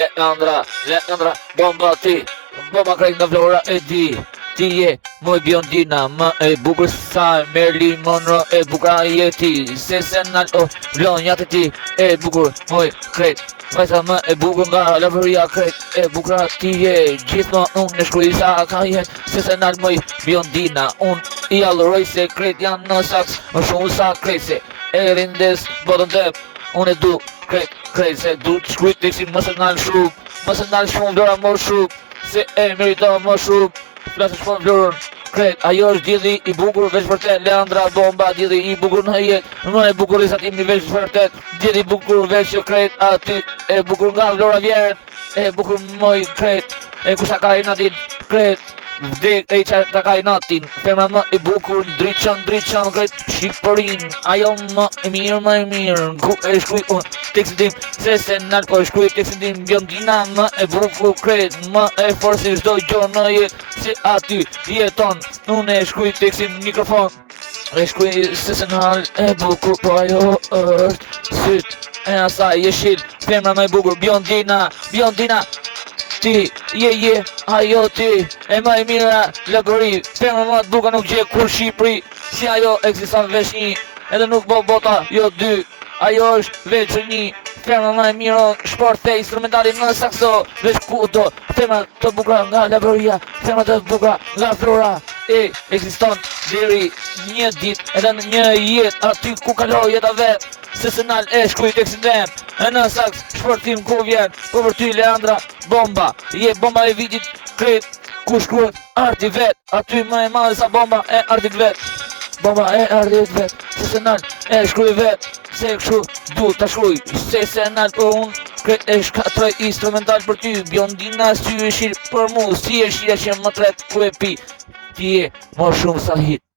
Leandra, bomba ti, bomba krejt nga Vlora e di. Ti je moj biondina, më e bukur sa Marilyn Monroe e bukur je ti. Se senal o vlonja të ti e bukur moj krejt. Vajza më e bukur nga lavëria krejt e bukur ti je. Gjithmonë unë në shkruaj sa ka jetë. Se senal moj biondina, unë i allëroj se krejt janë në saks. Më shumë sa krejt se e rindes botën tep. Unë e du krejt se du të shkruaj tekstin më se nalë shumë Vlora më shumë. Se e merito më shumë. Flasë shpon Vlorën krejt, ajo është djeli i bukur veç vërtet. Leandra bomba, djeli i bukur në jetë. Më e bukur i sa tim një veç vërtet. Djeli i bukur veç që krejt aty. E bukur nga Vlora vjerën. E bukur moj krejt. E kusha ka i natin krejt. Vdek e i qa ta ka i natin. Femra më i bukur, driqën krejt Shqipërin. Ajo më e mirë. Ku e shkuj unë tekstin tim. Se nalë po e shkuj tekstin tim. Biondina më e bukur krejt. Më e forsi shdoj gjo në jetë. Se aty jeton. Unë e shkuj tekstin mikrofon. E shkuj se nalë e bukur. Po ajo është syt e asaj jeshil. Femra më e bukur. Biondina ti, je, ajo ti, e ma e mira lagëri. Femra më të bukur nuk gje kur Shqipëri. Si ajo ekziston veç një, edhe nuk bo bota, jo dy. Ajo është veç një. Femra më e mira shporte instrumentali në sakso. Veç kudo, femra të bukura nga lagëria. Femra të bukura nga Vlora. E ekziston deri një dit, edhe në një jet aty ku kaloj jeta vet. Se senal e shkuj tekstin tem. E në saks shportim ku vjen. Po për ty Leandra bomba. Je bomba e vitit krejt. Ku shkruhet arti vet. Aty më e madhe sa bomba e artit vet. Bomba e artit vet. Se senal e shkruj vet. Se kështu du të shkruj. Se senal për unë krejt e shkatroj instrumental për ty. Biondina sy e shirë për mu. Si e shira që më tret ku e pi. Ti je më shumë sa hit.